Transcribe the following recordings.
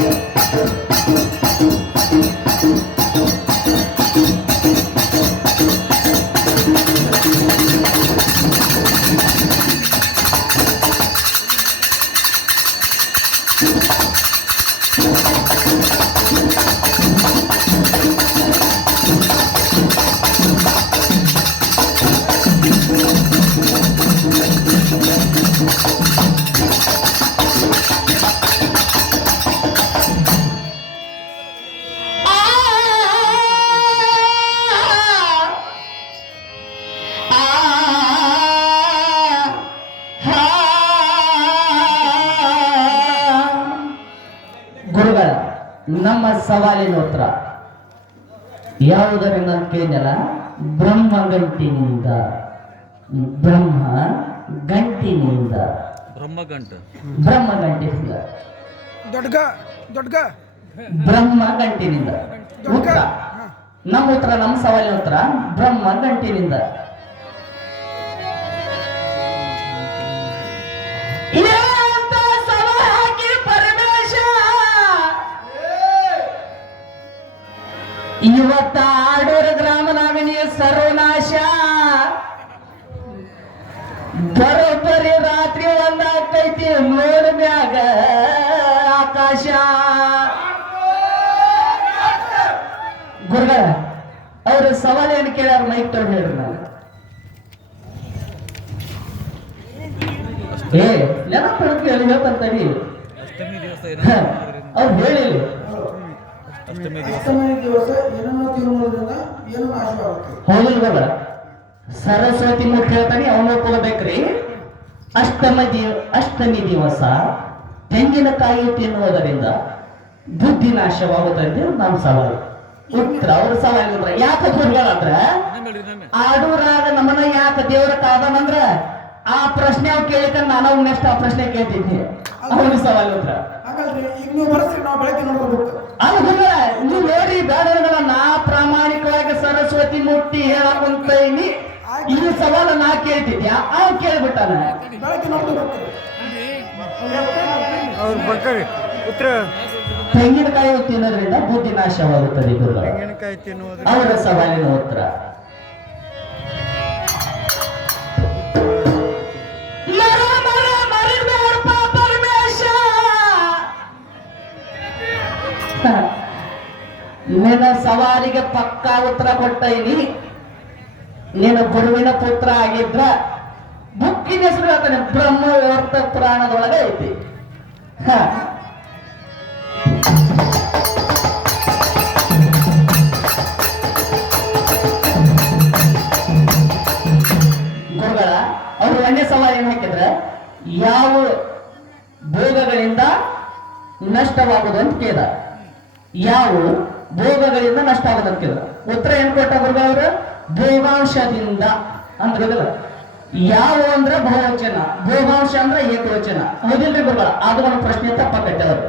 ಗುರುಗಳ ನಮ್ಮ ಸವಾಲಿನ ಉತ್ತರ. ಯಾವುದರಿಂದ ಕೇಳಿದಲ್ಲ ಬ್ರಹ್ಮ ಗಂಟಿನಿಂದ ಬ್ರಹ್ಮ ಗಂಟಿನಿಂದ. ಬ್ರಹ್ಮ ಗಂಟು ಬ್ರಹ್ಮ ಗಂಟಿನಿಂದ ದೊಡ್ಡಗ ದೊಡ್ಡಗ. ಬ್ರಹ್ಮ ಗಂಟಿನಿಂದ ಉತ್ತರ. ನಮ್ಮ ಉತ್ತರ ನಮ್ಮ ಸವಾಲಿನ ಉತ್ತರ ಬ್ರಹ್ಮ ಗಂಟಿನಿಂದ ಇವತ್ತ ಆಡೂರ ಗ್ರಾಮ ನೀ ಸರ್ವನಾಶ. ಬರೋಬ್ಬರಿ ರಾತ್ರಿ ಒಂದಾಗ್ತೈತಿ ಮೂರು ಮ್ಯಾಗ ಆಕಾಶ. ಗುರುಗಳ ಅವ್ರ ಸವಾಲ್ ಏನು ಕೇಳ್ಯಾರ? ಮೈಕ್ ತೊಗೊಂಡು ಹೇಳ್ರಿ ನಾನು. ಏ ನೆನಪು ಹೇಳಿ ಹೇಳ್ತಂತೀವಿ ಅವ್ರು ಹೇಳಿಲ್ಲ. ಅಷ್ಟಮಿ ದಿವಸ. ನಾಶವಾಗುತ್ತೆ? ಹೌದಿಲ್ಲ ಸರಸ್ವತಿ ಮುಖ ಹೇಳ್ತಾನೆ ಅವನು ಕೊಡ್ಬೇಕ್ರಿ. ಅಷ್ಟಮ ದಿವ ಅಷ್ಟಮಿ ದಿವಸ ತೆಂಗಿನಕಾಯಿ ತಿನ್ನುವುದರಿಂದ ಬುದ್ಧಿ ನಾಶವಾಗುತ್ತದೆ ನಮ್ಮ ಸವಾಲು. ಉತ್ತರ ಅವ್ರ ಸವಾಲು ಯಾಕೆ ಗುರುಗಳಂದ್ರ ಇನ್ನೊಮ್ಮೆ ನಮ್ಮನ ಯಾಕ ಆಡೂರಾಗ ದೇವರ ಕಾದನಂದ್ರ ಆ ಪ್ರಶ್ನೆ ಅವ್ ಕೇಳಿಕ ನಾನು ಅವ್ನ ನೆಕ್ಸ್ಟ್ ಆ ಪ್ರಶ್ನೆ ಕೇಳ್ತಿದ್ದೆ. ಅವ್ರ ಸವಾಲು ಉತ್ತರ ಹಾಗಲ್ರಿ ಈಗ ನೀವು ಬರ್ಸ್ರಿ ನಾವು ಬೆಳಗ್ಗೆ ನೋಡ್ಕೋಬೇಕು. ಅಲ್ಲ ಗುರುಗಳ ನೀವು ನೋಡಿ ಬೇಡಗಳ ನಾ ಪ್ರಾಮಾಣಿಕವಾಗಿ ಸರಸ್ವತಿ ಮುಟ್ಟಿ ಹೇಳಕುಂತೈನಿ. ಈ ಸವಾಲು ನಾ ಕೇಳ್ತಿದ್ಯಾ? ಅವ್ ಕೇಳ್ಬಿಟ್ಟಾನ. ಬೆಳಗ್ಗೆ ನೋಡ್ಕೋಬೇಕು ಅವ್ರು ಬರ್ತಾರೆ. ಉತ್ತರ ತೆಂಗಿನಕಾಯಿ ತಿನ್ನೋದ್ರಿಂದ ಬುದ್ಧಿ ನಾಶವಾಗುತ್ತದೆ ಅವರ ಸವಾಲಿನ ಉತ್ತರ. ನಿನ್ನ ಸವಾಲಿಗೆ ಪಕ್ಕಾ ಉತ್ತರ ಕೊಟ್ಟೈನಿ ನಿನ್ನ ಗುರುವಿನ ಪುತ್ರ ಆಗಿದ್ರ ಬುಕ್ಕಿನ ಹೆಸರು ಹೇಳ್ತಾನೆ ಬ್ರಹ್ಮ ವರ್ತ ಪುರಾಣದೊಳಗೆ ಐತಿ. ಗುರುಗಳ, ಅವರು ಒಂದೇ ಸವಾಲು ಏನ್ ಹಾಕಿದ್ರೆ, ಯಾವ ಭೋಗಗಳಿಂದ ನಷ್ಟವಾಗುವುದು ಅಂತ ಕೇಳ ಯಾವ ಭೋಗಗಳಿಂದ ನಷ್ಟ ಆಗುದು ಅಂತ ಕೇಳಿದ ಉತ್ತರ ಏನ್ ಕೊಟ್ಟ ಅವ್ರ? ಭೋಗಾಂಶದಿಂದ ಗೊತ್ತಿಲ್ಲ. ಯಾವ ಅಂದ್ರೆ ಬಹುವಚನ. ಭೋಗಾಂಶ ಅಂದ್ರೆ ಏಕವಚನ. ಹೌದಿಲ್ರಿ ಗುರುಗಳ? ಅದು ಒಂದು ಪ್ರಶ್ನೆ ತಪ್ಪ ಕಟ್ಟವರು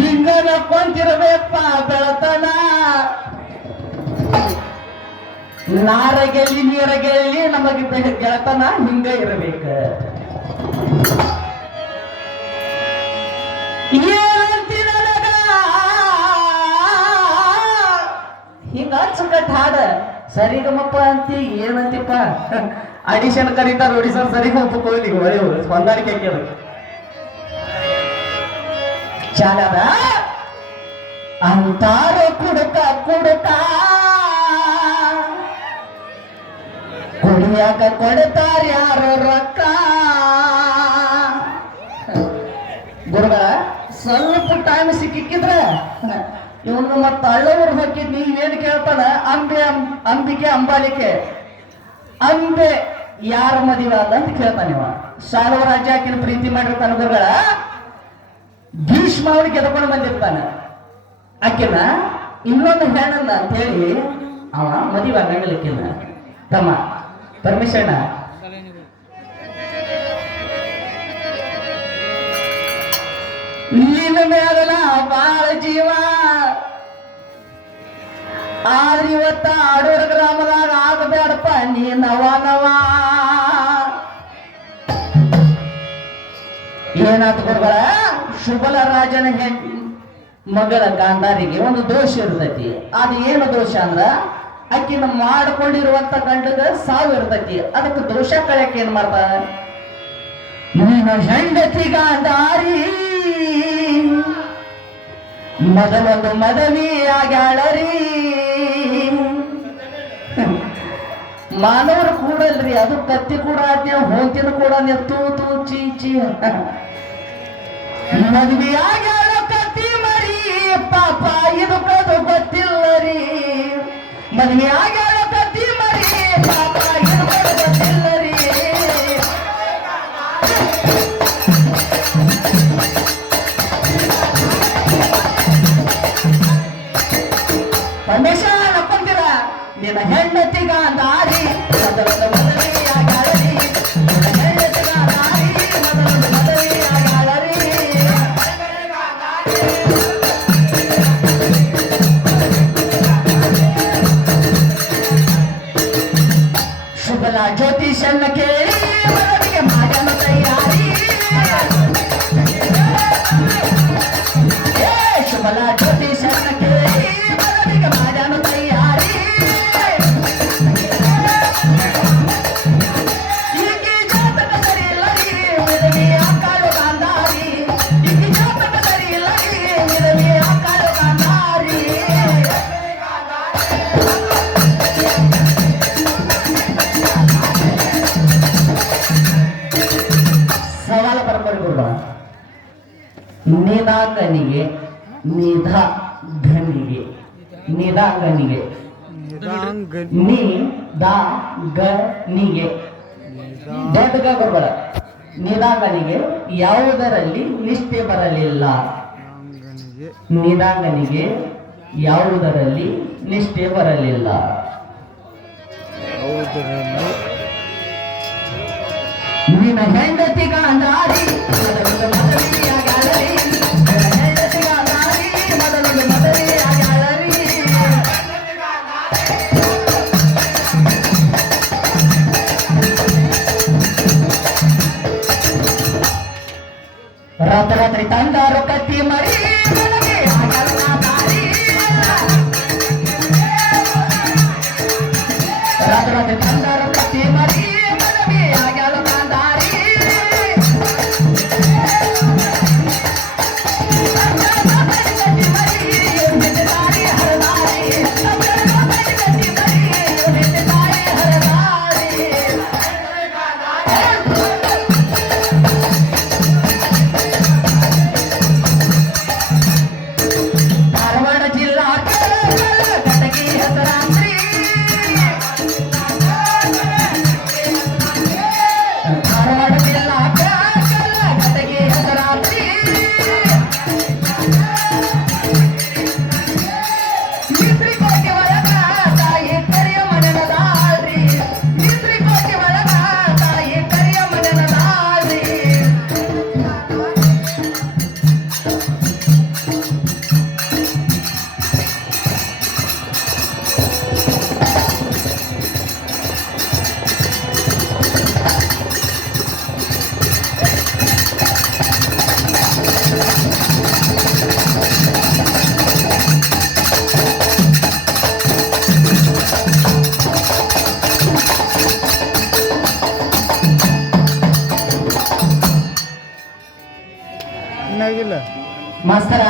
ಹಿಂಗ ನಕ್ಕೊಂತಿರ್ಬೇಕಪ್ಪ ಬೆಳತನ. ನಾರ ಗೆಲ್ಲಿ ಗೆಲ್ಲಿ ನಮಗೆ ಗೆಳತನ ಹಿಂಗ ಇರಬೇಕ. ಅಚ್ಚುಕಟ್ಟು ಹಾಡ. ಸರಿಗಮಪ್ಪ ಅಂತಿ ಏನಂತಿಪ್ಪ? ಅಡಿಷನ್ ಕರೀತಾರ ಸರ್ ಸರಿ ಒಪ್ಪಿಕೊಳ್ಳಿ ಕೋಲಿ ಹೊಂದಾಣಿಕೆ ಕೇಳಿ ಚಾಲದ? ಅಂತಾರ ಕುಡುಕ ಕುಡುಕ. ಕುಡಿಯಾಕ ಕೊಡ್ತಾರ ಯಾರು ರೊಕ್ಕ? ಗುರುಗಳ ಸ್ವಲ್ಪ ಟೈಮ್ ಸಿಕ್ಕಿದ್ರ ಇವನು ಮತ್ತ ಹಳ್ಳೂರು ಹಾಕಿದ್ ನೀವೇನು ಕೇಳ್ತಾನ? ಅಂಬೆ, ಅಂಬಿಕೆ, ಅಂಬಾಲಿಕೆ. ಅಂಬೆ ಯಾರ ಮದುವೆ ಅಲ್ಲ ಅಂತ ಕೇಳ್ತಾನೆ ಇವ. ಸಾಲವ ರಾಜ್ಯ ಹಾಕಿನ ಪ್ರೀತಿ ಮಾಡಿರ್ತಾನ ಗುರುಗಳ ಭೀಷ್ಮ ಅವನಿಗೆ ಗೆದ್ಕೊಂಡು ಬಂದಿರ್ತಾನ. ಆಕಿನ ಇನ್ನೊಂದು ಹೆಣ್ಣಲ್ಲ ಅಂತ ಹೇಳಿ, ಅವ ಮದುವೆ ಆಗಲಿಕ್ಕಿಲ್ಲ ತಮ್ಮ ಪರಮೇಶಣ್ಣ ಇದ್ರ ಮ್ಯಾಗಲ ಬಾಳ ಜೀವ. ಆದ್ರ ಇವತ್ತ ಆಡೂರ ಗ್ರಾಮದಾಗ ಆಗಬೇಡಪ್ಪ, ನೀ ನವ ನವ ಏನಾದ ಗುರುಗಳ ಶುಭಲ ರಾಜನ ಹೆಂಡತಿ ಮಗಳ ಗಾಂಧಾರಿಗೆ ಒಂದು ದೋಷ ಇರ್ತೈತಿ. ಅದು ಏನು ದೋಷ ಅಂದ್ರ, ಆಕಿನ ಮಾಡಿಕೊಂಡಿರುವಂತ ಗಂಡದ ಸಾವು ಇರ್ತೈತಿ. ಅದಕ್ಕೆ ದೋಷ ಕಳೆಯಕ್ಕೆ ಏನ್ ಮಾಡ್ತಾರ ನೀನು ಹೆಂಡತಿ ಗಾಂಧಾರಿ. ಮೊದಲೊಂದು ಮದವಿ ಆಗ್ಯಾಳರಿ. ಮಾನವರು ಕೂಡಲ್ರಿ, ಅದು ಕತ್ತಿ ಕೂಡ ನೀವು ಹೋಗಿನ ಕೂಡ ನೀವು ತೂ ತೂ ಚೀ ಚೀ. ಮದ್ವಿ ಆಗ್ಯಾಳ ಕತ್ತಿ ಮರಿ, ಪಾಪ ಇದು ಕದು ಗೊತ್ತಿಲ್ಲ ರೀ ಮದ್ವಿ ಆಗ್ಯಾಳ ಕತ್ತಿ ಮರಿ, ಪಾಪ ಶುಭಲ ಜ್ಯೋತಿಷನ್ನ ಕೇಳಿ ನಿದಾಗನಿಗೆ ನಿಧ ಘನಿಗೆ ನಿಧಾಗನಿಗೆ ನಿ ದಾ ಗ ನಿಗೆ ದೊಡ್ಡ ಗ ನಿದಾಗನಿಗೆ ಯಾವುದರಲ್ಲಿ ನಿಷ್ಠೆ ಬರಲಿಲ್ಲ? ನಿಧಾಗನಿಗೆ ಯಾವುದರಲ್ಲಿ ನಿಷ್ಠೆ ಬರಲಿಲ್ಲ? ನಿನ್ನ ಹೆಂಡತಿ ಗಾಂಧಾರಿ ರಾತ್ರಿ ಮಾಸ್ತರ,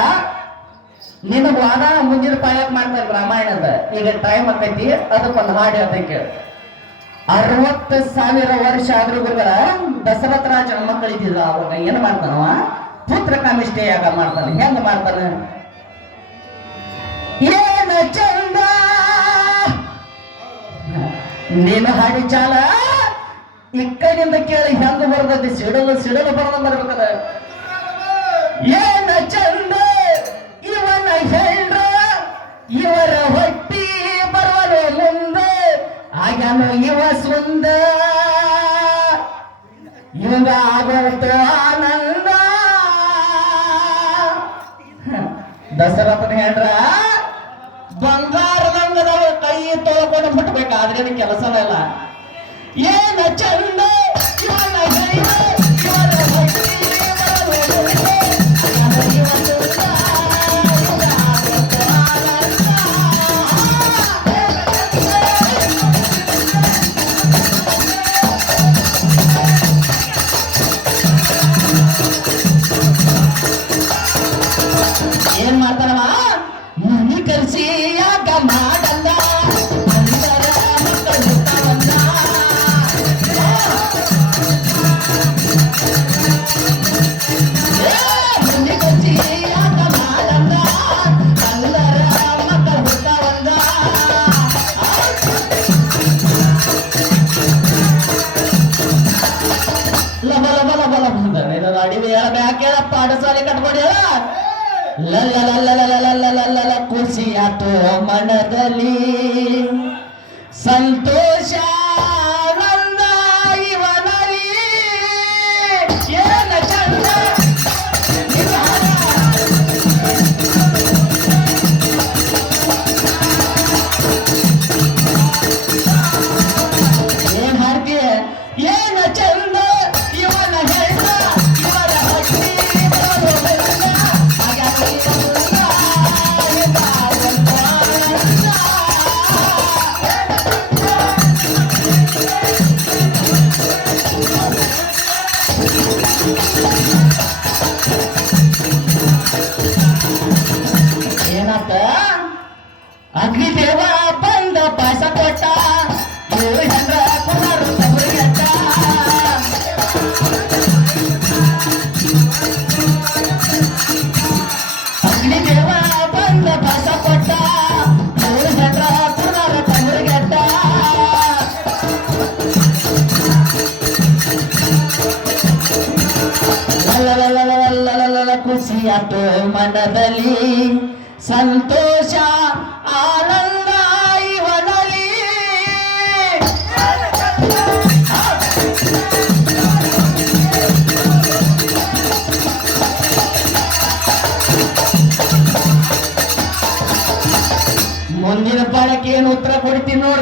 ನಿನ್ನ ವಾದ ಮುಂದಿನ ಪಾಯಕ್ ಮಾಡ್ತಾರೆ ರಾಮಾಯಣದ. ಈಗ ಟೈಮ್ ಆಕೈತಿ, ಅದಕ್ಕೊಂದು ಹಾಡು ಹೇಳ್ತೇನೆ ಅರವತ್ತು ಸಾವಿರ ವರ್ಷ ಆದ್ರೂ ಗುರುಗಳ ದಶರಥ ರಾಜನ ಮಕ್ಕಳಿದ್ದಿಲ್ಲ ಅವಾಗ ಏನ್ ಮಾಡ್ತಾನವ? ಪುತ್ರ ಕಾಮಿಷ್ಟೇ ಯಾಗ ಮಾಡ್ತಾನೆ. ಹೆಂಗ ಮಾಡ್ತಾನೆ? ಏನ ಚಂದ? ನಿನ್ನ ಹಾಡಿ ಚಾಲ. ಇಕ್ಕಿಂದ ಕೇಳಿ ಹೆಂಗ ಬರ್ತೈತಿ? ಸಿಡಲು ಸಿಡಲು ಬರ್ದಂಗ ಬರ್ಬೇಕದ. ಆಗ್ಯಾನು ಇವ ಸುಂದ ಇವಂಗ ಆಗೋತು ಆನಂದ. ದಸರಥನ ಹೇಳ್ರ ಬಂಗಾರದಂಗದವ ಕೈ ತೊಳ್ಕೊಂಡು ಬಿಟ್ಬೇಕಾದ್ರೆ ಕೆಲಸನ ಇಲ್ಲ. ಏನ ಚಂದ ಖುಷಿಯಾತು ಮನದಲ್ಲಿ ಸಂತೋಷ ಖುಷಿಯಾತು ಮನದಲ್ಲಿ. ಸಂತೋಷ ಆನಂದ ಇವನಲ್ಲಿ. ಮುಂದಿನ ಪಾಠಕ್ಕೆ ಏನು ಉತ್ತರ ಕೊಡ್ತೀನಿ ನೋಡಿ.